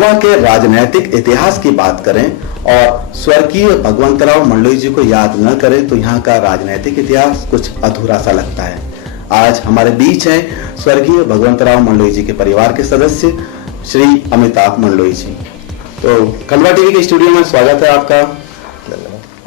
खंडवा के राजनीतिक इतिहास की बात करें और स्वर्गीय भगवंतराव मंडलोई जी को याद न करें तो यहाँ का राजनीतिक इतिहास कुछ अधूरा सा लगता है। आज हमारे बीच हैं स्वर्गीय भगवंतराव मंडलोई जी के परिवार के सदस्य श्री अमिताभ मंडलोई जी। तो खंडवा टीवी के स्टूडियो में स्वागत है आपका।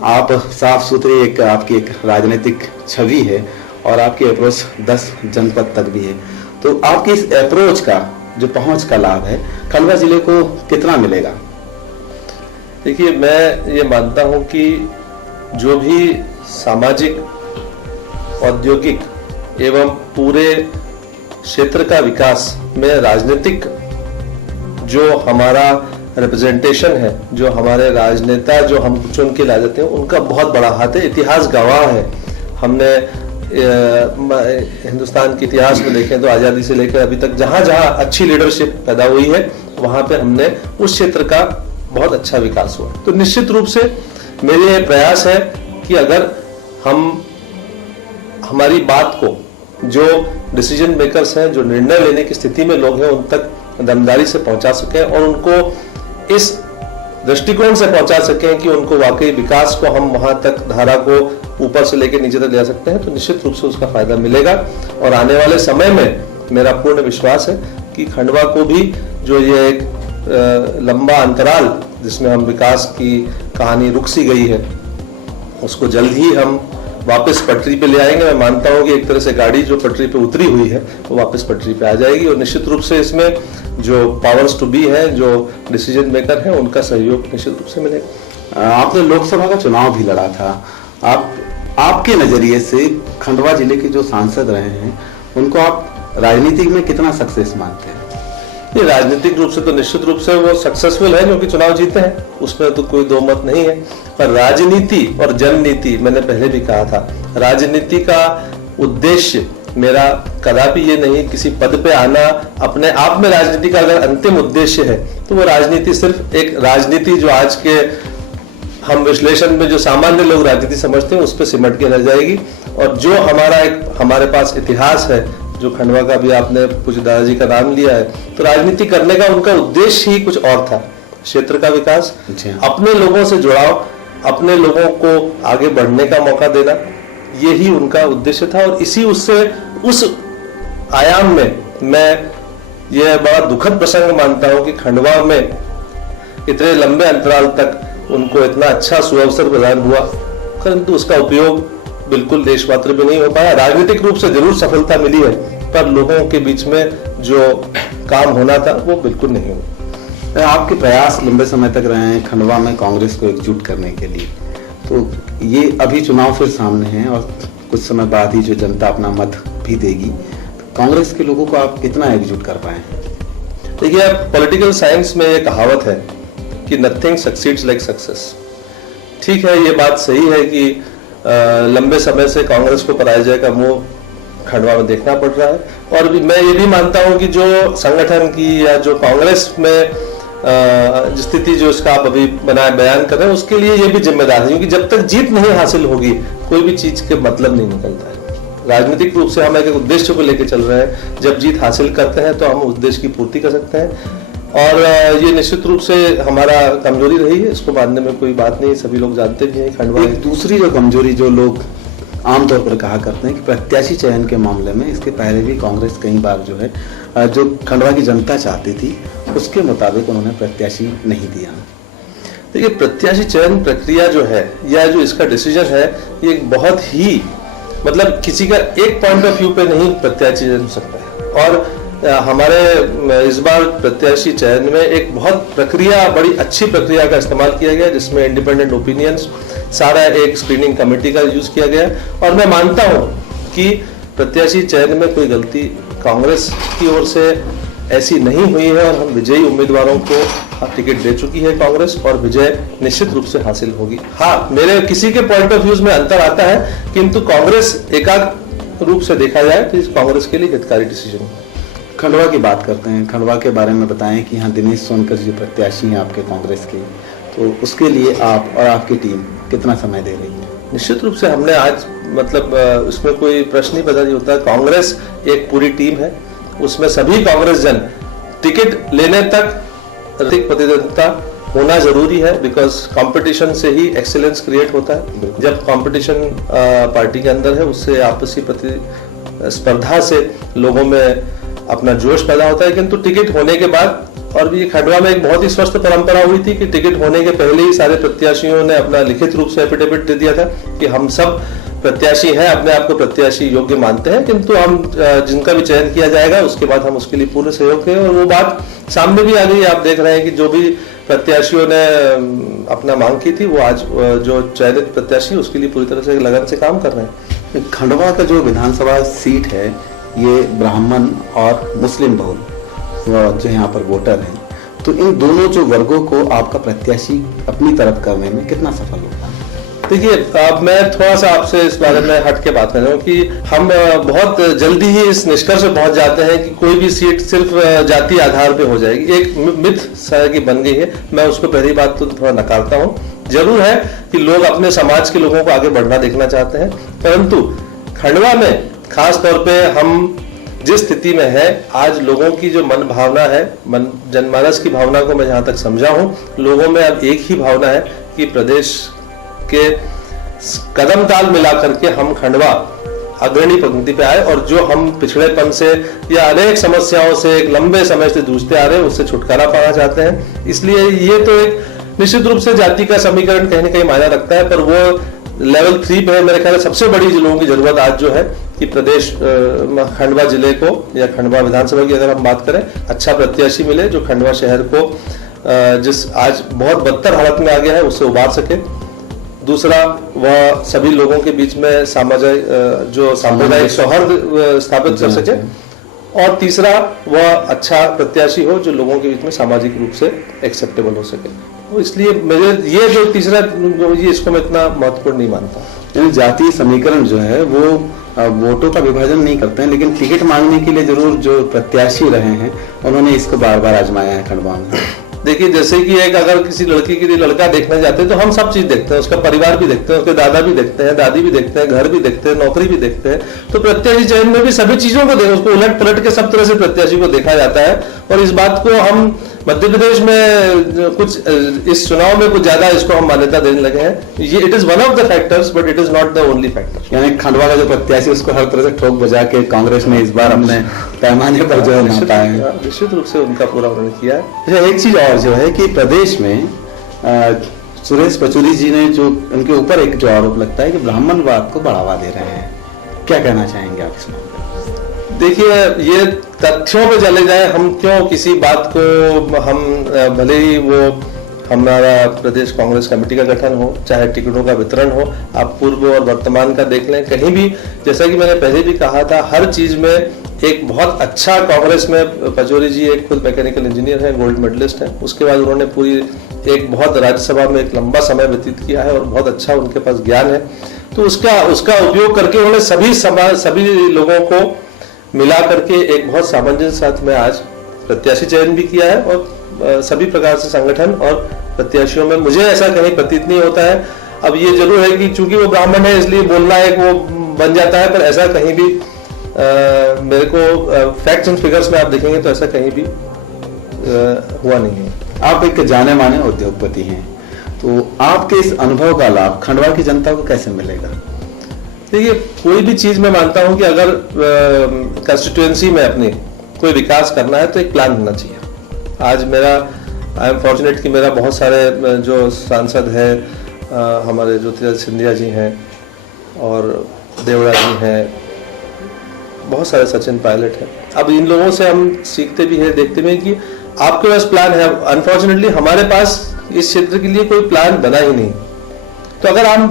आप साफ सुथरी आपकी एक राजनीतिक छवि है और आपकी अप्रोच 10 जनपद तक भी है। तो आपकी इस अप्रोच का जो पहुंच का लाभ है खंडवा जिले को कितना मिलेगा? देखिए, मैं ये मानता हूं कि जो भी सामाजिक, औद्योगिक एवं पूरे क्षेत्र का विकास में राजनीतिक जो हमारा रिप्रेजेंटेशन है, जो हमारे राजनेता जो हम चुन के ला जाते हैं, उनका बहुत बड़ा हाथ है। इतिहास गवाह है। हमने हिंदुस्तान के इतिहास में देखें तो आज़ादी से लेकर अभी तक जहां जहां अच्छी लीडरशिप पैदा हुई है वहां पे हमने उस क्षेत्र का बहुत अच्छा विकास हुआ। तो निश्चित रूप से मेरे प्रयास है कि अगर हम हमारी बात को जो डिसीजन मेकर्स हैं, जो निर्णय लेने की स्थिति में लोग हैं, उन तक दमदारी से पहुंचा सकें और उनको इस दृष्टिकोण से पहुंचा सकें कि उनको वाकई विकास को हम वहां तक धारा को ऊपर से लेकर नीचे तक ले सकते हैं, तो निश्चित रूप से उसका फायदा मिलेगा। और आने वाले समय में मेरा पूर्ण विश्वास है कि खंडवा को भी जो ये एक लंबा अंतराल जिसमें हम विकास की कहानी रुक सी गई है, उसको जल्द ही हम वापस पटरी पे ले आएंगे। मैं मानता हूं कि एक तरह से गाड़ी जो पटरी पे उतरी हुई है वो वापस पटरी पे आ जाएगी और निश्चित रूप से इसमें जो पावर्स टू बी है, जो डिसीजन मेकर है, उनका सहयोग निश्चित रूप से मिलेगा। आपने लोकसभा का चुनाव भी लड़ा था। आपके नजरिए से खंडवा जिले के जो सांसद रहे हैं उनको आप राजनीतिक में कितना सक्सेस मानते हैं? ये राजनीतिक रूप से तो निश्चित रूप से वो सक्सेसफुल है क्योंकि चुनाव जीते हैं, उसमें तो कोई दो मत नहीं है। पर राजनीति और जननीति, मैंने पहले भी कहा था, राजनीति का उद्देश्य मेरा कदापि ये नहीं किसी पद पे आना। अपने आप में राजनीति का अगर अंतिम उद्देश्य है तो वो राजनीति सिर्फ एक राजनीति जो आज के हम विश्लेषण में जो सामान्य लोग राजनीति समझते हैं उस पर सिमट के रह जाएगी। और जो हमारे पास इतिहास है, जो खंडवा का भी आपने पूज्य दादाजी का नाम लिया है, तो राजनीति करने का उनका उद्देश्य ही कुछ और था। क्षेत्र का विकास, अपने लोगों से जुड़ाव, अपने लोगों को आगे बढ़ने का मौका देना, यही उनका उद्देश्य था। और इसी उस आयाम में मैं यह बड़ा दुखद प्रसंग मानता हूं कि खंडवा में इतने लंबे अंतराल तक उनको इतना अच्छा सुअवसर प्रदान हुआ, परंतु उसका उपयोग बिल्कुल देश मात्र में नहीं हो पाया। राजनीतिक रूप से जरूर सफलता मिली है, पर लोगों के बीच में जो काम होना था वो बिल्कुल नहीं हुआ। आपके प्रयास लंबे समय तक रहे हैं खंडवा में कांग्रेस को एकजुट करने के लिए, तो ये अभी चुनाव फिर सामने हैं और कुछ समय बाद ही जो जनता अपना मत भी देगी, तो कांग्रेस के लोगों को आप कितना एकजुट कर पाए? देखिए, पॉलिटिकल साइंस में ये कहावत है कि नथिंग सक्सीड्स लाइक सक्सेस। ठीक है, ये बात सही है कि लंबे समय से कांग्रेस को पराजय का मुंह खंडवा में देखना पड़ रहा है। और मैं ये भी मानता हूं कि जो संगठन की या जो कांग्रेस में स्थिति जो इसका आप अभी बयान कर रहे हैं, उसके लिए ये भी जिम्मेदार है, क्योंकि जब तक जीत नहीं हासिल होगी कोई भी चीज के मतलब नहीं निकलता है। राजनीतिक रूप से हम एक उद्देश्य को लेकर चल रहे हैं, जब जीत हासिल करते हैं तो हम उद्देश्य की पूर्ति कर सकते हैं। और ये निश्चित रूप से हमारा कमजोरी रही है, इसको मानने में कोई बात नहीं, सभी लोग जानते भी हैं। खंडवा एक दूसरी जो कमजोरी जो लोग आमतौर पर कहा करते हैं कि प्रत्याशी चयन के मामले में इसके पहले भी कांग्रेस कई बार जो है जो खंडवा की जनता चाहती थी उसके मुताबिक उन्होंने प्रत्याशी नहीं दिया। देखिए, प्रत्याशी चयन प्रक्रिया जो है या जो इसका डिसीजन है, ये बहुत ही मतलब किसी का एक पॉइंट ऑफ व्यू पे नहीं प्रत्याशी चयन हो सकता है। और हमारे इस बार प्रत्याशी चयन में एक बहुत बड़ी अच्छी प्रक्रिया का इस्तेमाल किया गया, जिसमें इंडिपेंडेंट ओपिनियंस, सारा एक स्क्रीनिंग कमेटी का यूज किया गया। और मैं मानता हूं कि प्रत्याशी चयन में कोई गलती कांग्रेस की ओर से ऐसी नहीं हुई है और हम विजयी उम्मीदवारों को टिकट दे चुकी है कांग्रेस, और विजय निश्चित रूप से हासिल होगी। हाँ, मेरे किसी के पॉइंट ऑफ व्यूज में अंतर आता है, किंतु कांग्रेस एकाग्र रूप से देखा जाए तो इस कांग्रेस के लिए हितकारी डिसीजन है। खंडवा की बात करते हैं, खंडवा के बारे में बताएं कि यहाँ दिनेश सोनकर जी प्रत्याशी हैं आपके कांग्रेस के, तो उसके लिए आप और आपकी टीम कितना समय दे रही है? निश्चित रूप से हमने आज मतलब उसमें कोई प्रश्न ही पैदा नहीं होता। कांग्रेस एक पूरी टीम है, उसमें सभी कांग्रेस जन टिकट लेने तक अधिक प्रतिद्वंदिता होना जरूरी है, बिकॉज कंपटीशन से ही एक्सीलेंस क्रिएट होता है। जब कंपटीशन पार्टी के अंदर है, उससे आपसी प्रतिस्पर्धा से लोगों में अपना जोश पैदा होता है। किंतु टिकट होने के बाद, और भी खंडवा में एक बहुत ही स्वस्थ परंपरा हुई थी कि टिकट होने के पहले ही सारे प्रत्याशियों ने अपना लिखित रूप से एफिडेविट दे दिया था कि हम सब प्रत्याशी हैं, अपने आप को प्रत्याशी योग्य मानते हैं, किंतु हम जिनका भी चयन किया जाएगा उसके बाद हम उसके लिए पूर्ण सहयोग करें। और वो बात सामने भी आ गई। आप देख रहे हैं कि जो भी प्रत्याशियों ने अपना मांग की थी, वो आज जो चयनित प्रत्याशी उसके लिए पूरी तरह से लगन से काम कर रहे हैं। खंडवा का जो विधानसभा सीट है, ये ब्राह्मण और मुस्लिम बहुल जो यहाँ पर वोटर हैं, तो इन दोनों जो वर्गों को आपका प्रत्याशी अपनी तरफ करने में कितना सफल होगा? देखिए, अब मैं थोड़ा सा आपसे इस बारे में हट के बात कर रहा हूँ कि हम बहुत जल्दी ही इस निष्कर्ष पे पहुंच जाते हैं कि कोई भी सीट सिर्फ जाति आधार पे हो जाएगी। एक मिथ सा की बन गई है, मैं उसको पहली बात तो थोड़ा नकारता हूँ। जरूर है कि लोग अपने समाज के लोगों को आगे बढ़ना देखना चाहते हैं, परंतु खंडवा में खास तौर पे हम जिस स्थिति में है आज, लोगों की जो मन भावना है, जनमानस की भावना को मैं जहां तक समझा हूं, लोगों में अब एक ही भावना है कि प्रदेश के कदम ताल मिला करके हम खंडवा अग्रणी पंक्ति पे आए, और जो हम पिछड़ेपन से या अनेक समस्याओं से एक लंबे समय से जूझते आ रहे हैं, उससे छुटकारा पाना चाहते हैं। इसलिए ये तो एक निश्चित रूप से जाति का समीकरण कहीं ना कहीं मायना रखता है, पर वो लेवल 3 पे मेरे ख्याल से सबसे बड़ी लोगों की जरूरत आज जो है कि प्रदेश खंडवा जिले को या खंडवा विधानसभा की अगर हम बात करें, अच्छा प्रत्याशी मिले जो खंडवा शहर को जिस आज बहुत बदतर हालत में आ गया है उससे उबार सके। दूसरा, वह सभी लोगों के बीच में सामुदायिक सौहार्द स्थापित कर सके। और तीसरा, वह अच्छा प्रत्याशी हो जो लोगों के बीच में सामाजिक रूप से एक्सेप्टेबल हो सके। तो इसलिए मेरे ये जो तीसरा ये इसको मैं इतना महत्वपूर्ण नहीं मानता। जातीय समीकरण जो है वो वोटों का विभाजन नहीं करते हैं, लेकिन टिकट मांगने के लिए जरूर जो प्रत्याशी रहे हैं उन्होंने इसको बार बार आजमाया है खंडवा में। देखिए, जैसे कि एक अगर किसी लड़की के लिए लड़का देखने जाते हैं तो हम सब चीज देखते हैं, उसका परिवार भी देखते हैं, उसके दादा भी देखते हैं, दादी भी देखते हैं, घर भी देखते हैं, नौकरी भी देखते हैं। तो प्रत्याशी चयन में भी सभी चीजों को उसको उलट पलट के सब तरह से प्रत्याशी को देखा जाता है। और इस बात को हम मध्य प्रदेश में कुछ इस चुनाव में कुछ ज्यादा इसको हम मान्यता देने लगे हैं। ये it is one of the factors, but it is not the only factor. यानी खंडवा का जो प्रत्याशी उसको हर तरह से ठोक बजा के कांग्रेस ने इस बार अपने पैमाने पर जो है नापा है। निश्चित रूप से उनका पूरा उन्होंने किया है। एक चीज और जो है कि प्रदेश में सुरेश पचौरी जी ने जो उनके ऊपर एक जो आरोप लगता है कि ब्राह्मणवाद को बढ़ावा दे रहे हैं, क्या कहना चाहेंगे आप इसमें? देखिए, ये तथ्यों पे चले जाए, हम क्यों किसी बात को हम भले ही वो हमारा प्रदेश कांग्रेस कमेटी का गठन हो, चाहे टिकटों का वितरण हो, आप पूर्व और वर्तमान का देख लें, कहीं भी जैसा कि मैंने पहले भी कहा था, हर चीज में एक बहुत अच्छा कांग्रेस में पचौरी जी एक खुद मैकेनिकल इंजीनियर है, गोल्ड मेडलिस्ट है। उसके बाद उन्होंने पूरी एक बहुत राज्यसभा में एक लंबा समय व्यतीत किया है और बहुत अच्छा उनके पास ज्ञान है। तो उसका उपयोग करके उन्होंने सभी लोगों को मिला करके एक बहुत सामंजस्य साथ में आज प्रत्याशी चयन भी किया है। और सभी प्रकार से संगठन और प्रत्याशियों में मुझे ऐसा कहीं प्रतीत नहीं होता है। अब ये जरूर है कि चूंकि वो ब्राह्मण है इसलिए बोलना एक वो बन जाता है, पर ऐसा कहीं भी मेरे को फैक्ट्स एंड फिगर्स में आप देखेंगे तो ऐसा कहीं भी हुआ नहीं है। आप एक जाने माने उद्योगपति हैं, तो आपके इस अनुभव का लाभ खंडवा की जनता को कैसे मिलेगा? देखिए, कोई भी चीज मैं मानता हूं कि अगर कंस्टिट्यूएंसी में अपनी कोई विकास करना है तो एक प्लान होना चाहिए। आज आई एम फॉर्चुनेट कि मेरा बहुत सारे जो सांसद है, हमारे ज्योतिरादित्य सिंधिया जी हैं और देवड़ा जी हैं, बहुत सारे सचिन पायलट हैं। अब इन लोगों से हम सीखते भी हैं, देखते भी हैं कि आपके पास प्लान है। अनफॉर्चुनेटली हमारे पास इस क्षेत्र के लिए कोई प्लान बना ही नहीं। तो अगर हम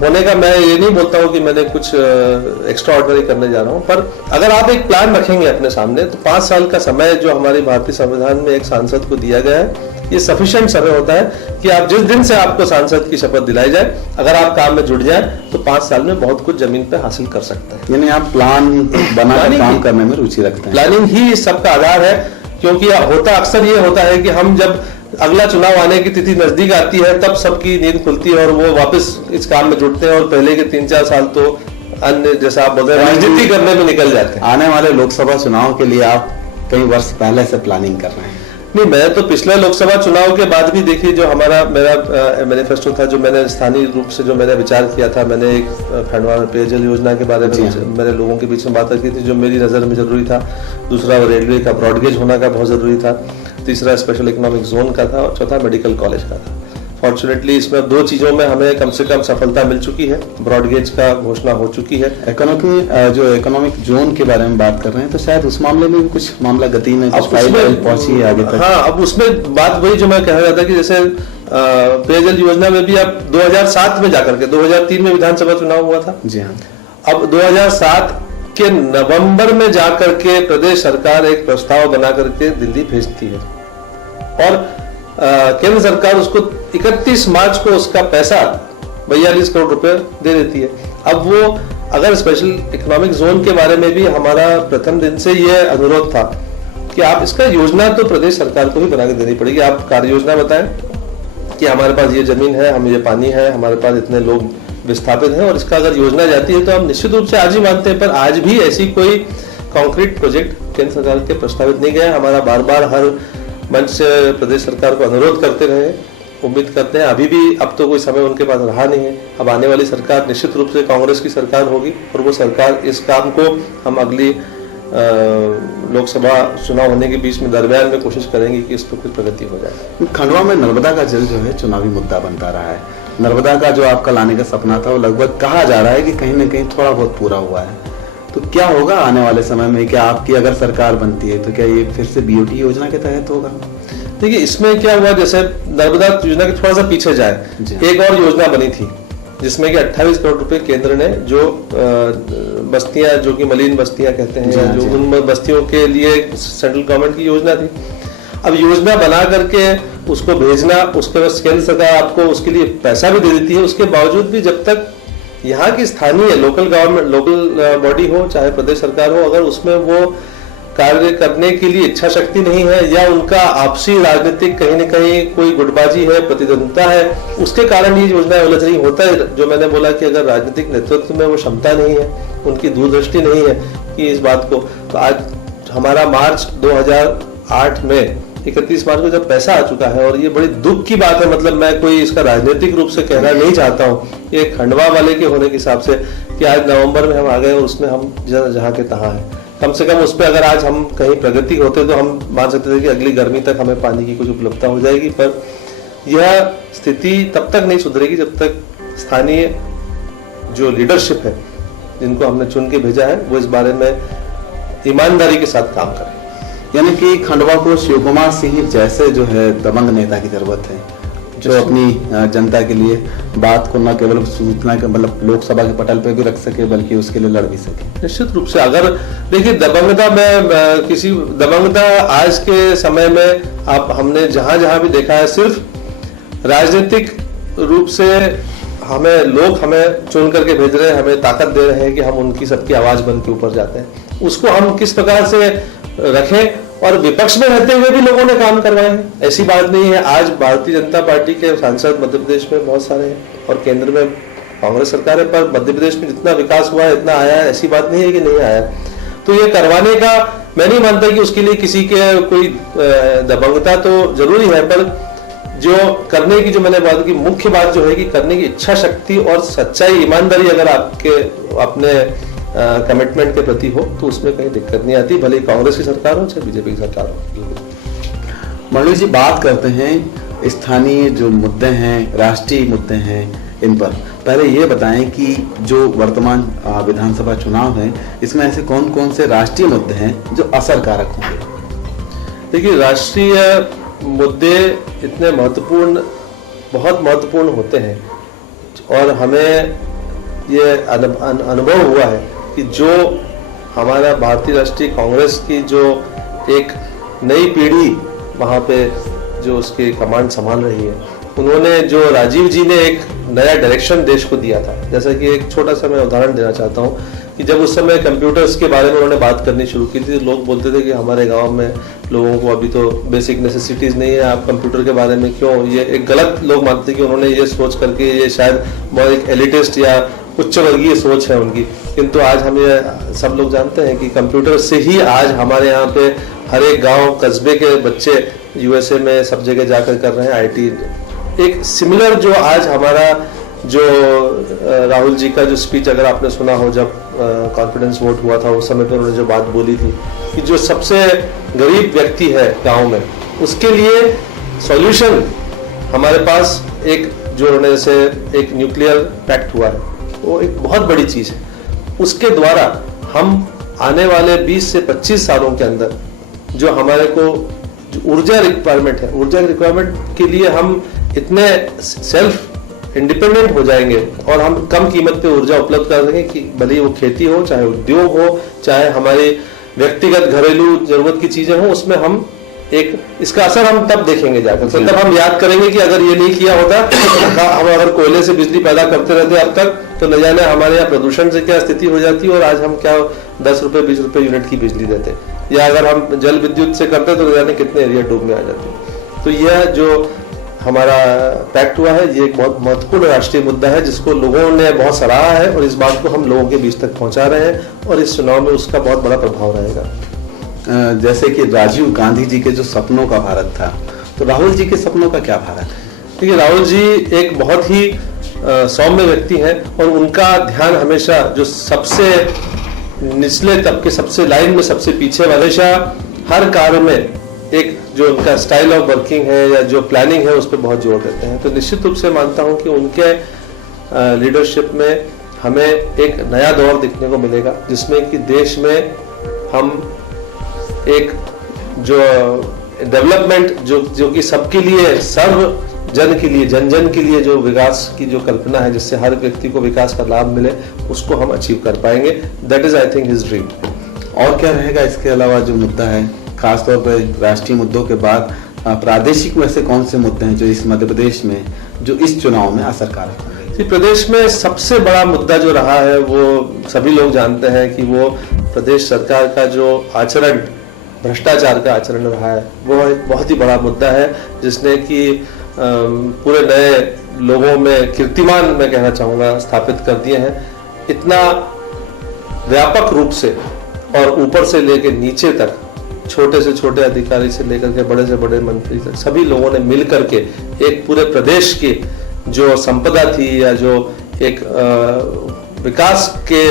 होने का, मैं ये नहीं बोलता हूँ कि मैंने कुछ एक्स्ट्रा ऑर्डिनरी करने जा रहा हूँ, पर अगर आप एक प्लान रखेंगे अपने सामने तो 5 साल का समय जो हमारे भारतीय संविधान में एक सांसद को दिया गया है, ये सफिशिएंट समय होता है कि आप जिस दिन से आपको सांसद की शपथ दिलाई जाए, अगर आप काम में जुट जाए तो 5 साल में बहुत कुछ जमीन पे हासिल कर सकते हैं। यानी आप प्लान बनाकर काम करने में रुचि रखते हैं। प्लानिंग ही इस सबका आधार है, क्योंकि अक्सर ये होता है कि हम जब अगला चुनाव आने की तिथि नजदीक आती है तब सबकी नींद खुलती है और वो वापस इस काम में जुटते हैं, और पहले के 3-4 साल तो अन्य, जैसा आप बोल रहे हैं, राजनीति करने में निकल जाते हैं। आने वाले लोकसभा चुनाव के लिए आप कई वर्ष पहले से प्लानिंग कर रहे हैं। नहीं, मैं तो पिछले लोकसभा चुनाव के बाद भी देखिए जो मेरा मैनिफेस्टो था, जो मैंने स्थानीय रूप से जो मैंने विचार किया था, मैंने एक खंडवा में पेयजल योजना के बारे में मेरे लोगों के बीच में बात रखी थी जो मेरी नज़र में जरूरी था। दूसरा रेलवे का ब्रॉडगेज होना का बहुत ज़रूरी था। तीसरा स्पेशल इकोनॉमिक जोन का था और चौथा मेडिकल कॉलेज का था। फॉर्चुनेटली इसमें 2 चीज़ों में हमें कम से कम सफलता मिल चुकी है। ब्रॉडगेज का घोषणा हो चुकी है। इकोनॉमिक जोन के बारे में बात कर रहे हैं तो शायद उस मामले में भी कुछ मामला गति में पहुंची है आगे तक। हाँ, अब उसमें बात वही जो मैं कह रहा था कि जैसे पेयजल योजना में भी अब 2007 में जाकर के 2003 में विधानसभा चुनाव हुआ था। जी हाँ। अब 2007 के नवंबर में जाकर के प्रदेश सरकार एक प्रस्ताव बना करके दिल्ली भेजती है और केंद्र सरकार उसको 31 मार्च को उसका पैसा 42 करोड़ रुपए दे देती है। अब वो अगर स्पेशल इकोनॉमिक जोन के बारे में भी हमारा प्रथम दिन से ये अनुरोध था कि आप इसका योजना तो प्रदेश सरकार को ही बना के देनी पड़ेगी। आप कार्य योजना बताएं कि हमारे पास ये जमीन है, हम ये पानी है, हमारे पास इतने लोग विस्थापित हैं और इसका अगर योजना जाती है तो हम निश्चित रूप से आज ही मानते हैं। पर आज भी ऐसी कोई कॉन्क्रीट प्रोजेक्ट केंद्र सरकार के प्रस्तावित नहीं गया। हमारा बार बार हर मंच से प्रदेश सरकार को अनुरोध करते रहे, उम्मीद करते हैं अभी भी अब तो कोई समय उनके पास रहा नहीं है। अब आने वाली सरकार निश्चित रूप से कांग्रेस की सरकार होगी और वो सरकार इस काम को हम अगली लोकसभा चुनाव होने के बीच में दरमियान में कोशिश करेंगे कि इस पर कुछ प्रगति हो जाए। खंडवा में नर्मदा का जल जो है चुनावी मुद्दा बनता रहा है। नर्मदा का जो आपका लाने का सपना था वो लगभग कहा जा रहा है कि कहीं न कहीं थोड़ा बहुत पूरा हुआ है। तो क्या होगा आने वाले समय में? क्या आपकी अगर सरकार बनती है तो क्या ये फिर से बीओटी योजना के तहत होगा? देखिए, इसमें क्या हुआ, जैसे नर्मदा योजना के थोड़ा सा पीछे जाए, एक और योजना बनी थी जिसमें कि 28 करोड़ रुपए केंद्र ने जो बस्तियां जो कि मलिन बस्तियां कहते हैं, जो उन बस्तियों के लिए सेंट्रल गवर्नमेंट की योजना थी। अब योजना बना करके उसको भेजना, उसके बाद केंद्र सरकार आपको उसके लिए पैसा भी दे देती है। उसके बावजूद भी जब तक यहाँ की स्थानीय लोकल गवर्नमेंट, लोकल बॉडी हो चाहे प्रदेश सरकार हो, अगर उसमें वो कार्य करने के लिए इच्छा शक्ति नहीं है या उनका आपसी राजनीतिक कहीं न कहीं कोई गुटबाजी है, प्रतिद्वंदिता है, उसके कारण ये योजना उलझ रही होता है। जो मैंने बोला कि अगर राजनीतिक नेतृत्व में वो क्षमता नहीं है, उनकी दूरदृष्टि नहीं है कि इस बात को, तो आज हमारा मार्च 2008 में 31 मार्च को जब पैसा आ चुका है और ये बड़ी दुख की बात है, मतलब मैं कोई इसका राजनीतिक रूप से कहना नहीं चाहता हूँ, ये खंडवा वाले के होने के हिसाब से कि आज नवंबर में हम आ गए और उसमें हम जहाँ के तहाँ हैं। कम से कम उस पर अगर आज हम कहीं प्रगति होते तो हम मान सकते थे कि अगली गर्मी तक हमें पानी की कुछ उपलब्धता हो जाएगी। पर यह स्थिति तब तक नहीं सुधरेगी जब तक स्थानीय जो लीडरशिप है, जिनको हमने चुन के भेजा है, वो इस बारे में ईमानदारी के साथ काम करें। यानी कि खंडवा को शिव कुमार सिंह जैसे जो है दबंग नेता की जरूरत है, जो अपनी जनता के लिए बात को न केवल सूचना के मतलब लोकसभा के पटल पे भी रख सके बल्कि उसके लिए लड़ भी सके। निश्चित रूप से अगर देखिए दबंगता में किसी दबंगता आज के समय में आप हमने जहां जहां भी देखा है, सिर्फ राजनीतिक रूप से हमें लोग हमें चुन करके भेज रहे हैं, हमें ताकत दे रहे हैं कि हम उनकी सबकी आवाज बन के ऊपर जाते हैं। उसको हम किस प्रकार से रखें और विपक्ष में रहते हुए भी लोगों ने काम करवाए हैं, ऐसी बात नहीं है। आज भारतीय जनता पार्टी के सांसद मध्य प्रदेश में बहुत सारे हैं और केंद्र में कांग्रेस सरकार है, पर मध्य प्रदेश में जितना विकास हुआ है इतना आया है, ऐसी बात नहीं है कि नहीं आया। तो ये करवाने का मैं नहीं मानता कि उसके लिए किसी के कोई दबंगता तो जरूरी है, पर जो करने की जो मैंने बात की मुख्य बात जो है कि करने की इच्छा शक्ति और सच्चाई, ईमानदारी अगर आपके अपने कमिटमेंट के प्रति हो तो उसमें कहीं दिक्कत नहीं आती, भले कांग्रेस की सरकार हो चाहे बीजेपी की सरकार हो। मंडली जी, बात करते हैं स्थानीय जो मुद्दे हैं, राष्ट्रीय मुद्दे हैं, इन पर पहले ये बताएं कि जो वर्तमान विधानसभा चुनाव है इसमें ऐसे कौन कौन से राष्ट्रीय मुद्दे हैं जो असर कारक होंगे? देखिए, राष्ट्रीय मुद्दे इतने महत्वपूर्ण, बहुत महत्वपूर्ण होते हैं और हमें ये अनुभव हुआ है कि जो हमारा भारतीय राष्ट्रीय कांग्रेस की जो एक नई पीढ़ी वहाँ पे जो उसकी कमांड संभाल रही है, उन्होंने जो राजीव जी ने एक नया डायरेक्शन देश को दिया था। जैसा कि एक छोटा सा मैं उदाहरण देना चाहता हूँ कि जब उस समय कंप्यूटर्स के बारे में उन्होंने बात करनी शुरू की थी, लोग बोलते थे कि हमारे गांव में लोगों को अभी तो बेसिक नेसेसिटीज नहीं है, आप कंप्यूटर के बारे में क्यों, ये एक गलत लोग मानते कि उन्होंने ये सोच करके, ये शायद बहुत एक एलिटिस्ट या उच्च वर्गीय सोच है उनकी। किंतु आज हम ये सब लोग जानते हैं कि कंप्यूटर से ही आज हमारे यहाँ पे हर एक गांव कस्बे के बच्चे यूएसए में सब जगह जाकर कर रहे हैं आईटी। एक सिमिलर जो आज हमारा जो राहुल जी का जो स्पीच अगर आपने सुना हो, जब कॉन्फिडेंस वोट हुआ था उस समय पर उन्होंने जो बात बोली थी कि जो सबसे गरीब व्यक्ति है गांव में, उसके लिए सॉल्यूशन हमारे पास एक जो उन्होंने जैसे एक न्यूक्लियर पैक्ट हुआ है, वो एक बहुत बड़ी चीज है। उसके द्वारा हम आने वाले 20 से 25 सालों के अंदर जो हमारे को जो ऊर्जा रिक्वायरमेंट है, ऊर्जा रिक्वायरमेंट के लिए हम इतने सेल्फ इंडिपेंडेंट हो जाएंगे और हम कम कीमत पे ऊर्जा उपलब्ध कर देंगे कि भले वो खेती हो, चाहे उद्योग हो, चाहे हमारी व्यक्तिगत घरेलू जरूरत की चीजें हो, उसमें हम एक इसका असर हम तब देखेंगे जाकर। तो तब हम याद करेंगे कि अगर ये नहीं किया होता, हम अगर कोयले से बिजली पैदा करते रहते अब तक, तो न जाने हमारे यहाँ प्रदूषण से क्या स्थिति हो जाती और आज हम क्या 10 रुपए 20 रुपए यूनिट की बिजली देते, या अगर हम जल विद्युत से करते तो न जाने कितने एरिया डूब में आ जाते। तो यह जो हमारा पैक्ट हुआ है, ये एक बहुत महत्वपूर्ण राष्ट्रीय मुद्दा है जिसको लोगों ने बहुत सराहा है और इस बात को हम लोगों के बीच तक पहुंचा रहे हैं और इस चुनाव में उसका बहुत बड़ा प्रभाव रहेगा। जैसे कि राजीव गांधी जी के जो सपनों का भारत था, तो राहुल जी के सपनों का क्या भारत है? देखिए, राहुल जी एक बहुत ही सौम्य व्यक्ति हैं और उनका ध्यान हमेशा जो सबसे निचले तबके, सबसे लाइन में सबसे पीछे, हमेशा हर कार्य में एक जो उनका स्टाइल ऑफ वर्किंग है या जो प्लानिंग है उस पर बहुत जोर देते हैं। तो निश्चित रूप से मानता हूं कि उनके लीडरशिप में हमें एक नया दौर देखने को मिलेगा जिसमें कि देश में हम एक जो डेवलपमेंट जो कि सबके लिए, सर्व जन के लिए, जन जन के लिए जो विकास की जो कल्पना है जिससे हर व्यक्ति को विकास का लाभ मिले, उसको हम अचीव कर पाएंगे। That is I think his dream. और क्या रहेगा इसके अलावा जो मुद्दा है, खासतौर पर राष्ट्रीय मुद्दों के बाद प्रादेशिक में से कौन से मुद्दे हैं जो इस मध्य प्रदेश में जो इस चुनाव में असर कारक होंगे? प्रदेश में सबसे बड़ा मुद्दा जो रहा है वो सभी लोग जानते हैं कि वो प्रदेश सरकार का जो आचरण, भ्रष्टाचार का आचरण रहा है, वो एक बहुत ही बड़ा मुद्दा है जिसने कि पूरे नए लोगों में कीर्तिमान, मैं कहना चाहूँगा, स्थापित कर दिए हैं। इतना व्यापक रूप से और ऊपर से लेकर नीचे तक, छोटे से छोटे अधिकारी से लेकर के बड़े से बड़े मंत्री तक, सभी लोगों ने मिल करके एक पूरे प्रदेश की जो संपदा थी या जो एक विकास के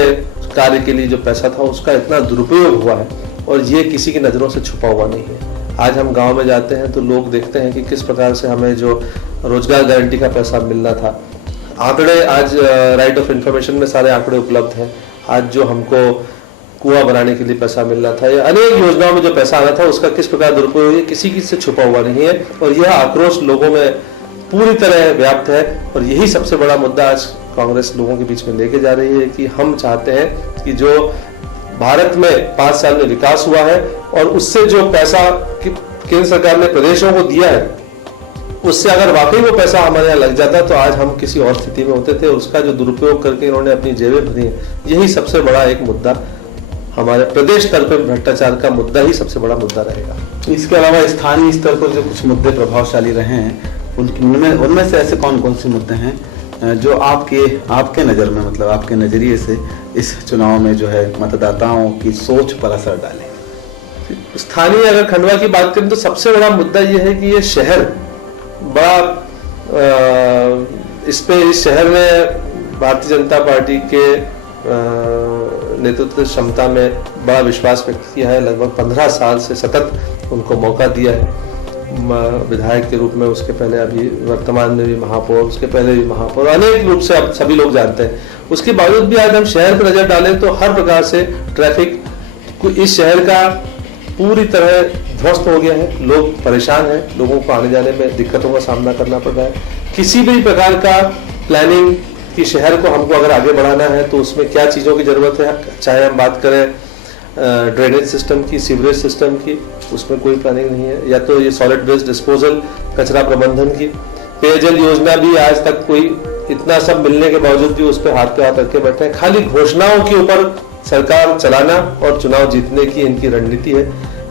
कार्य के लिए जो पैसा था उसका इतना दुरुपयोग हुआ है और ये किसी की नज़रों से छुपा हुआ नहीं है। आज हम गांव में जाते हैं तो लोग देखते हैं कि किस प्रकार से हमें जो रोजगार गारंटी का पैसा मिलना था, आंकड़े आज राइट ऑफ इंफॉर्मेशन में सारे आंकड़े उपलब्ध हैं। आज जो हमको कुआं बनाने के लिए पैसा मिल रहा था या अनेक योजनाओं में जो पैसा आना था उसका किस प्रकार दुरुपयोग है, किसी की से छुपा हुआ नहीं है और यह आक्रोश लोगों में पूरी तरह व्याप्त है। और यही सबसे बड़ा मुद्दा आज कांग्रेस लोगों के बीच में लेके जा रही है कि हम चाहते हैं कि जो भारत में 5 साल में विकास हुआ है और उससे जो पैसा केंद्र सरकार ने प्रदेशों को दिया है, उससे अगर वाकई वो पैसा हमारे यहाँ लग जाता तो आज हम किसी और स्थिति में होते थे। उसका जो दुरुपयोग करके इन्होंने अपनी जेबें भरी है, यही सबसे बड़ा एक मुद्दा हमारे प्रदेश स्तर पर भ्रष्टाचार का मुद्दा ही सबसे बड़ा मुद्दा रहेगा। इसके अलावा स्थानीय स्तर पर जो कुछ मुद्दे प्रभावशाली रहे हैं, उनमें से ऐसे कौन कौन से मुद्दे हैं जो आपके नज़र में, मतलब आपके नज़रिए से इस चुनाव में जो है मतदाताओं की सोच पर असर डाले? स्थानीय अगर खंडवा की बात करें तो सबसे बड़ा मुद्दा यह है कि ये शहर बड़ा इस शहर में भारतीय जनता पार्टी के नेतृत्व क्षमता में बड़ा विश्वास व्यक्त किया है। लगभग 15 साल से सतत उनको मौका दिया है विधायक के रूप में, उसके पहले अभी वर्तमान में भी महापौर, उसके पहले भी महापौर, अनेक रूप से अब सभी लोग जानते हैं। उसके बावजूद भी आज हम शहर पर नजर डालें तो हर प्रकार से ट्रैफिक इस शहर का पूरी तरह ध्वस्त हो गया है। लोग परेशान हैं, लोगों को आने जाने में दिक्कतों का सामना करना पड़ रहा है। किसी भी प्रकार का प्लानिंग कि शहर को हमको अगर आगे बढ़ाना है तो उसमें क्या चीज़ों की ज़रूरत है, चाहे हम बात करें ड्रेनेज सिस्टम की, सीवरेज सिस्टम की, उसमें कोई प्लानिंग नहीं है, या तो ये सॉलिड वेस्ट डिस्पोजल, कचरा प्रबंधन की, पेयजल योजना भी आज तक कोई, इतना सब मिलने के बावजूद भी उस पर हाथ पे हाथ रख के बैठे हैं। खाली घोषणाओं के ऊपर सरकार चलाना और चुनाव जीतने की इनकी रणनीति है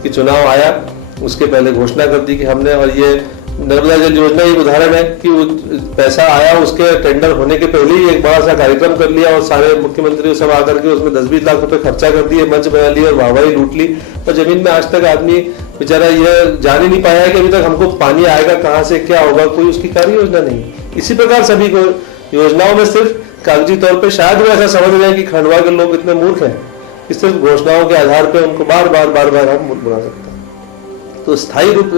कि चुनाव आया उसके पहले घोषणा कर दी कि हमने, और ये नर्मदा जल योजना एक उदाहरण है कि पैसा आया उसके टेंडर होने के पहले ही एक बड़ा सा कार्यक्रम कर लिया और सारे मुख्यमंत्री सब आकर के उसमें 10-20 लाख रुपए खर्चा कर दिए, मंच बना लिया और वाहवाही लूट ली, और जमीन में आज तक आदमी बेचारा यह जान ही नहीं पाया कि अभी तक हमको पानी आएगा कहाँ से, क्या होगा, कोई उसकी कार्य योजना नहीं। इसी प्रकार सभी को योजनाओं में सिर्फ कागजी तौर पे शायद वो ऐसा समझ रहे हैं कि खंडवा के लोग इतने मूर्ख हैं कि सिर्फ घोषणाओं के आधार पे उनको बार बार हम मूर्ख बना सकते हैं। तो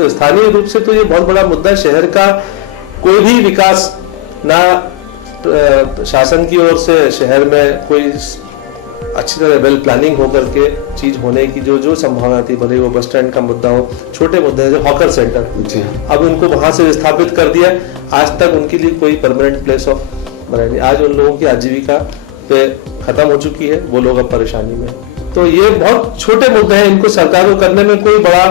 स्थानीय रूप से तो ये बहुत बड़ा मुद्दा है। शहर का कोई भी विकास ना शासन की ओर से शहर में कोई अच्छी तरह वेल प्लानिंग होकर के चीज होने की जो संभावना थी, भले वो बस स्टैंड का मुद्दा हो, छोटे मुद्दे हैं जो हॉकर सेंटर, अब उनको वहां से विस्थापित कर दिया। आज तक उनके लिए कोई परमानेंट प्लेस ऑफ बनाई नहीं। आज उन लोगों की आजीविका पे खत्म हो चुकी है, वो लोग अब परेशानी में। तो ये बहुत छोटे मुद्दे हैं, इनको सरकार को करने में कोई बड़ा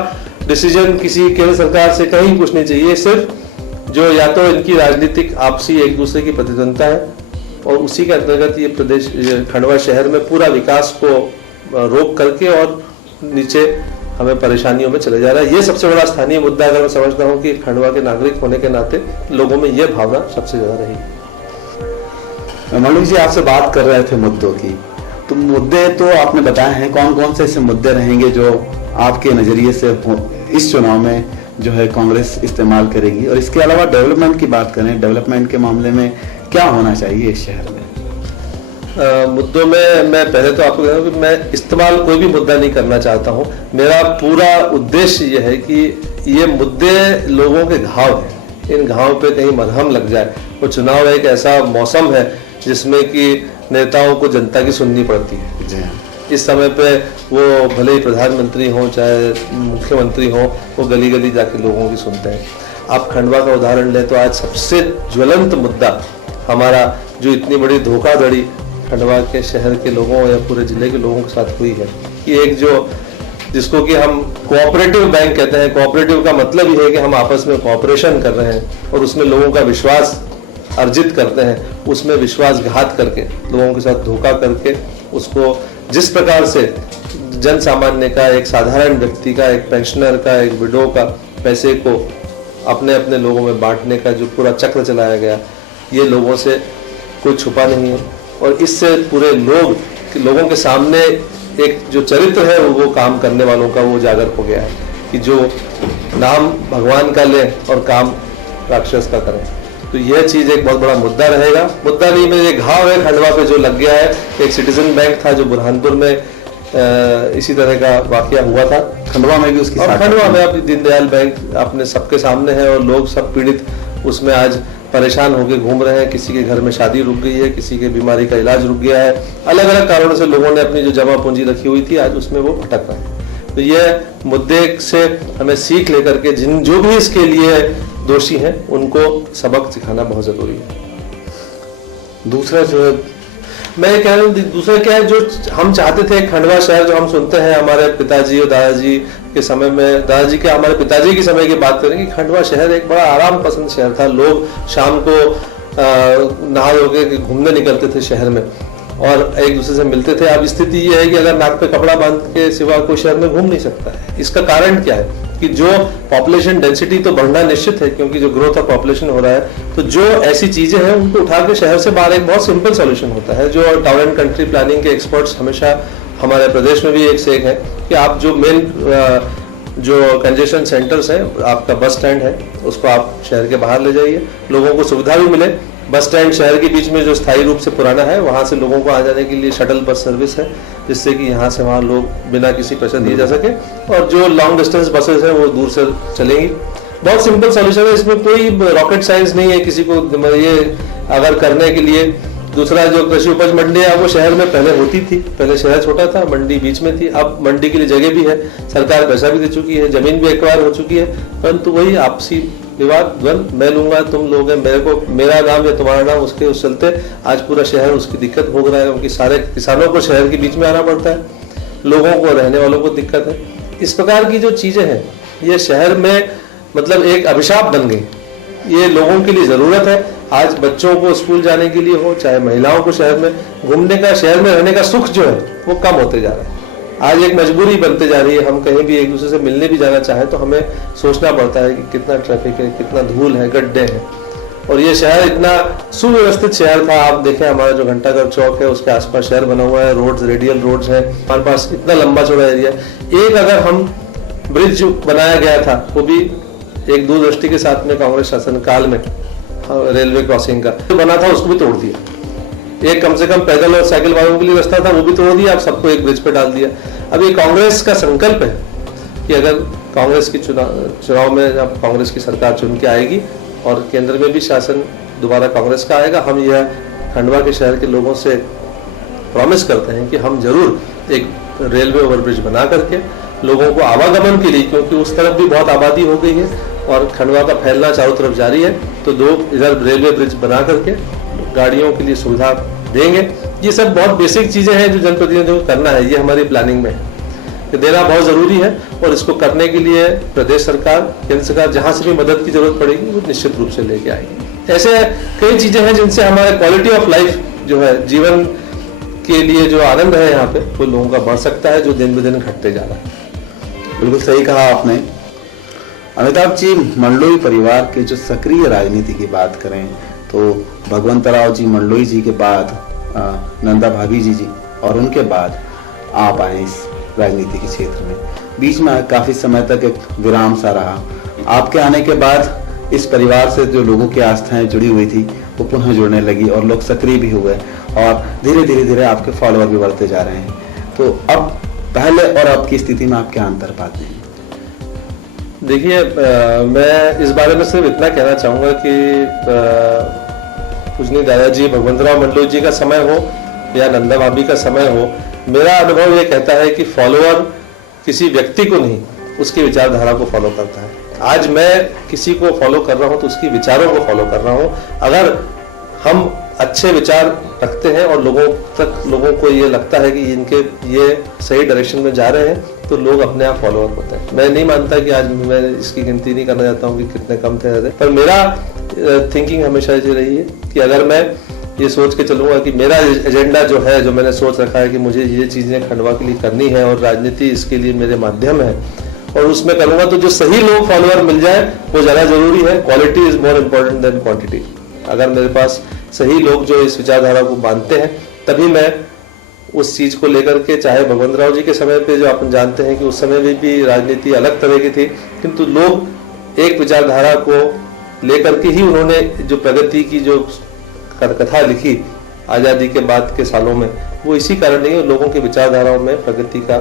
डिसीजन किसी केंद्र सरकार से कहीं कुछ नहीं चाहिए। सिर्फ जो या तो इनकी राजनीतिक आपसी एक दूसरे की प्रतिद्वंदता है और उसी के अंतर्गत ये प्रदेश खंडवा शहर में पूरा विकास को रोक करके और नीचे हमें परेशानियों में चले जा रहा है। ये सबसे बड़ा स्थानीय मुद्दा अगर मैं समझता हूँ कि खंडवा के नागरिक होने के नाते लोगों में ये भावना सबसे ज्यादा रही। मल्लू जी आपसे बात कर रहे थे मुद्दों की, तो मुद्दे तो आपने बताए हैं, कौन कौन से ऐसे मुद्दे रहेंगे जो आपके नजरिए से इस चुनाव में जो है कांग्रेस इस्तेमाल करेगी? और इसके अलावा डेवलपमेंट की बात करें, डेवलपमेंट के मामले में क्या होना चाहिए इस शहर में? मुद्दों में मैं पहले तो आपको कह रहा हूं कि मैं इस्तेमाल कोई भी मुद्दा नहीं करना चाहता हूं। मेरा पूरा उद्देश्य यह है कि ये मुद्दे लोगों के घाव हैं, इन घाव पे कहीं मरहम लग जाए। और चुनाव एक ऐसा मौसम है जिसमें कि नेताओं को जनता की सुननी पड़ती है। इस समय पे वो भले ही प्रधानमंत्री हो चाहे मुख्यमंत्री हो, वो गली गली जाके लोगों की सुनते हैं। आप खंडवा का उदाहरण लें तो आज सबसे ज्वलंत मुद्दा हमारा जो इतनी बड़ी धोखाधड़ी खंडवा के शहर के लोगों या पूरे जिले के लोगों के साथ हुई है कि एक जो जिसको कि हम कोऑपरेटिव बैंक कहते हैं, कोऑपरेटिव का मतलब ही है कि हम आपस में कोऑपरेशन कर रहे हैं और उसमें लोगों का विश्वास अर्जित करते हैं। उसमें विश्वासघात करके लोगों के साथ धोखा करके उसको जिस प्रकार से जन सामान्य का, एक साधारण व्यक्ति का, एक पेंशनर का, एक विडो का पैसे को अपने अपने लोगों में बांटने का जो पूरा चक्र चलाया गया, ये लोगों से कोई छुपा नहीं है। और इससे पूरे लोगों के सामने एक जो चरित्र है वो काम करने वालों का वो उजागर हो गया है कि जो नाम भगवान का ले और काम राक्षस का करें। तो यह चीज एक बहुत बड़ा मुद्दा रहेगा। मुद्दा नहीं में एक घाव है खंडवा पे जो लग गया है। एक सिटीजन बैंक था जो बुरहानपुर में इसी तरह का वाकया हुआ था, खंडवा में भी उसकी, और खंडवा में अब दीनदयाल बैंक अपने सबके सामने है और लोग सब पीड़ित उसमें आज परेशान होकर घूम रहे हैं। किसी के घर में शादी रुक गई है, किसी के बीमारी का इलाज रुक गया है, अलग अलग कारणों से लोगों ने अपनी जो जमा पूंजी रखी हुई थी आज उसमें वो भटक रहे हैं। तो यह मुद्दे से हमें सीख लेकर के जो भी इसके लिए दोषी हैं उनको सबक सिखाना बहुत जरूरी है। दूसरा जो मैं कह रहा हूँ, दूसरा क्या है जो हम चाहते थे, खंडवा शहर जो हम सुनते हैं हमारे पिताजी और दादाजी के समय में, दादाजी के हमारे पिताजी के समय की बात करें कि खंडवा शहर एक बड़ा आराम पसंद शहर था। लोग शाम को नहा धो के घूमने निकलते थे शहर में और एक दूसरे से मिलते थे। अब स्थिति ये है कि अगर नाक पे कपड़ा बांध के सिवा कोई शहर में घूम नहीं सकता है। इसका कारण क्या है कि जो पॉपुलेशन डेंसिटी तो बढ़ना निश्चित है क्योंकि जो ग्रोथ ऑफ पॉपुलेशन हो रहा है, तो जो ऐसी चीजें हैं उनको उठा के शहर से बाहर एक बहुत सिंपल सॉल्यूशन होता है जो टाउन एंड कंट्री प्लानिंग के एक्सपर्ट्स हमेशा हमारे प्रदेश में भी एक से एक है कि आप जो मेन जो कंजेशन सेंटर्स है, आपका बस स्टैंड है, उसको आप शहर के बाहर ले जाइए, लोगों को सुविधा भी मिले। बस स्टैंड शहर के बीच में जो स्थायी रूप से पुराना है वहां से लोगों को आ जाने के लिए शटल बस सर्विस है जिससे कि यहाँ से वहाँ लोग बिना किसी पैसा दिए जा सके, और जो लॉन्ग डिस्टेंस बसेस है वो दूर से चलेंगी। बहुत सिंपल सॉल्यूशन है, इसमें कोई रॉकेट साइंस नहीं है किसी को ये अगर करने के लिए। दूसरा जो कृषि उपज मंडी है वो शहर में पहले होती थी, पहले शहर छोटा था, मंडी बीच में थी, अब मंडी के लिए जगह भी है, सरकार पैसा भी दे चुकी है, जमीन भी एक्वायर हो चुकी है, परंतु वही आपसी विवाद, द्वंद, मैं लूंगा तुम लोगे, मेरे को मेरा नाम या तुम्हारा नाम, उसके उस चलते आज पूरा शहर उसकी दिक्कत भोग रहा है क्योंकि सारे किसानों को शहर के बीच में आना पड़ता है, लोगों को, रहने वालों को दिक्कत है। इस प्रकार की जो चीजें हैं ये शहर में मतलब एक अभिशाप बन गई। ये लोगों के लिए जरूरत है। आज बच्चों को स्कूल जाने के लिए हो, चाहे महिलाओं को शहर में घूमने का, शहर में रहने का सुख जो है वो कम होते जा रहा है। आज एक मजबूरी बनते जा रही है। हम कहीं भी एक दूसरे से मिलने भी जाना चाहें तो हमें सोचना पड़ता है कि कितना ट्रैफिक है, कितना धूल है, गड्ढे हैं। और ये शहर इतना सुव्यवस्थित शहर था, आप देखें हमारा जो घंटाघर चौक है उसके आसपास शहर बना हुआ है, रोड्स, रेडियल रोड्स हैं, हमारे पास इतना लंबा चौड़ा एरिया। एक अगर हम ब्रिज जो बनाया गया था वो भी एक दूरदृष्टि के साथ में कांग्रेस शासन काल में रेलवे क्रॉसिंग का जो बना था उसको भी तोड़ दिया। एक कम से कम पैदल और साइकिल वालों के लिए रास्ता था वो भी तोड़ दिया, अब सबको एक ब्रिज पे डाल दिया। अब ये कांग्रेस का संकल्प है कि अगर कांग्रेस की चुनाव में जब कांग्रेस की सरकार चुन के आएगी और केंद्र में भी शासन दोबारा कांग्रेस का आएगा, हम यह खंडवा के शहर के लोगों से प्रॉमिस करते हैं कि हम जरूर एक रेलवे ओवरब्रिज बना करके लोगों को आवागमन के लिए, क्योंकि उस तरफ भी बहुत आबादी हो गई है और खंडवा का फैलना चारों तरफ जारी है, तो दो इधर रेलवे ब्रिज बना करके गाड़ियों के लिए सुविधा देंगे। ये सब बहुत बेसिक चीजें हैं जो जनप्रतिनिधियों को करना है, ये हमारी प्लानिंग में है कि देना बहुत जरूरी है। और इसको करने के लिए प्रदेश सरकार, केंद्र सरकार जहां से भी मदद की जरूरत पड़ेगी वो निश्चित रूप से लेके आएगी। ऐसे कई चीजें हैं जिनसे हमारे क्वालिटी ऑफ लाइफ जो है, जीवन के लिए जो आनंद है यहाँ पे, वो लोगों का बढ़ सकता है, जो दिन ब दिन घटते जा रहा है। बिल्कुल सही कहा आपने। अमिताभ जी, मंडलोई परिवार के जो सक्रिय राजनीति की बात करें तो भगवंतराव जी मंडलोई जी के बाद नंदा भाभी जी और उनके बाद आप आए इस राजनीति के क्षेत्र में। बीच में काफी समय तक एक विराम सा रहा। आपके आने के बाद इस परिवार से जो लोगों की आस्थाएं जुड़ी हुई थी वो पुनः जुड़ने लगी और लोग सक्रिय भी हुए और धीरे धीरे आपके फॉलोअर भी बढ़ते जा रहे हैं। तो अब पहले और अब की स्थिति में आप क्या अंतर पाते हैं? देखिए, मैं इस बारे में सिर्फ इतना कहना चाहूंगा कि पूजनीय दादाजी भगवंतराव मंडलोई जी का समय हो या नंदा भाभी का समय हो, मेरा अनुभव ये कहता है कि फॉलोअर किसी व्यक्ति को नहीं, उसकी विचारधारा को फॉलो करता है। आज मैं किसी को फॉलो कर रहा हूं तो उसकी विचारों को फॉलो कर रहा हूं। अगर हम अच्छे विचार रखते हैं और लोगों को ये लगता है कि इनके ये सही डायरेक्शन में जा रहे हैं, तो लोग अपने आप फॉलोअर होते हैं। मैं नहीं मानता कि आज मैं इसकी गिनती नहीं करना चाहता हूँ कि कितने कम थे ज़्यादा, पर मेरा थिंकिंग हमेशा ये रही है कि अगर मैं ये सोच के चलूंगा कि मेरा एजेंडा जो है, जो मैंने सोच रखा है कि मुझे ये चीजें खंडवा के लिए करनी है और राजनीति इसके लिए मेरे माध्यम है, और उसमें करूंगा, तो जो सही लोग फॉलोअर मिल जाए वो ज्यादा जरूरी है। Quality is more important then quantity. अगर मेरे पास सही लोग जो इस विचारधारा को मानते हैं, तभी मैं उस चीज को लेकर के, चाहे भगवंतराव जी के समय पे जो अपन जानते हैं कि उस समय में भी राजनीति अलग तरह की थी, किंतु लोग एक विचारधारा को लेकर के ही उन्होंने जो प्रगति की जो कथा लिखी आजादी के बाद के सालों में, वो इसी कारण नहीं, लोगों की विचारधाराओं में प्रगति का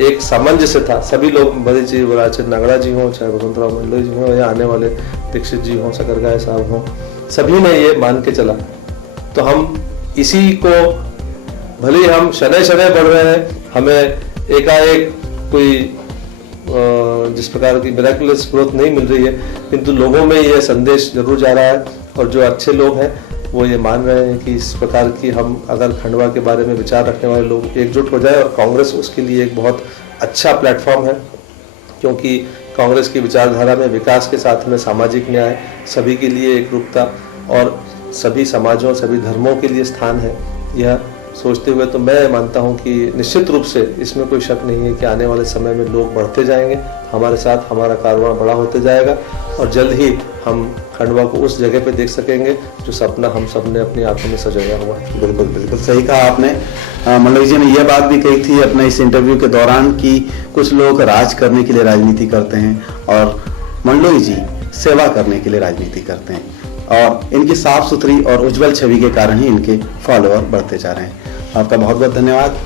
एक सामंजस्य था। सभी लोग, भले जी वराचंद नागड़ा जी हों, चाहे भगवंतराव मंडलोई जी हों या आने वाले दीक्षित जी हों, सकरगाय साहब हों, सभी ने ये मान के चला। तो हम इसी को, भले ही हम शनै शनै बढ़ रहे हैं, हमें एकाएक कोई जिस प्रकार की मिराकुलस ग्रोथ नहीं मिल रही है, किंतु लोगों में ये संदेश जरूर जा रहा है और जो अच्छे लोग हैं वो ये मान रहे हैं कि इस प्रकार की हम अगर खंडवा के बारे में विचार रखने वाले लोग एकजुट हो जाए, और कांग्रेस उसके लिए एक बहुत अच्छा प्लेटफॉर्म है, क्योंकि कांग्रेस की विचारधारा में विकास के साथ में सामाजिक न्याय, सभी के लिए एकरूपता और सभी समाजों, सभी धर्मों के लिए स्थान है। यह सोचते हुए तो मैं मानता हूं कि निश्चित रूप से इसमें कोई शक नहीं है कि आने वाले समय में लोग बढ़ते जाएंगे, हमारे साथ हमारा कारवां बड़ा होते जाएगा और जल्द ही हम खंडवा को उस जगह पे देख सकेंगे जो सपना हम सब ने अपनी आंखों में सजाया हुआ है। बिल्कुल बिल्कुल सही कहा आपने। मंडलोई जी ने यह बात भी कही थी अपने इस इंटरव्यू के दौरान कि कुछ लोग राज करने के लिए राजनीति करते हैं और मंडलोई जी सेवा करने के लिए राजनीति करते हैं, और इनकी साफ सुथरी और उज्जवल छवि के कारण ही इनके फॉलोअर बढ़ते जा रहे हैं। आपका बहुत बहुत धन्यवाद।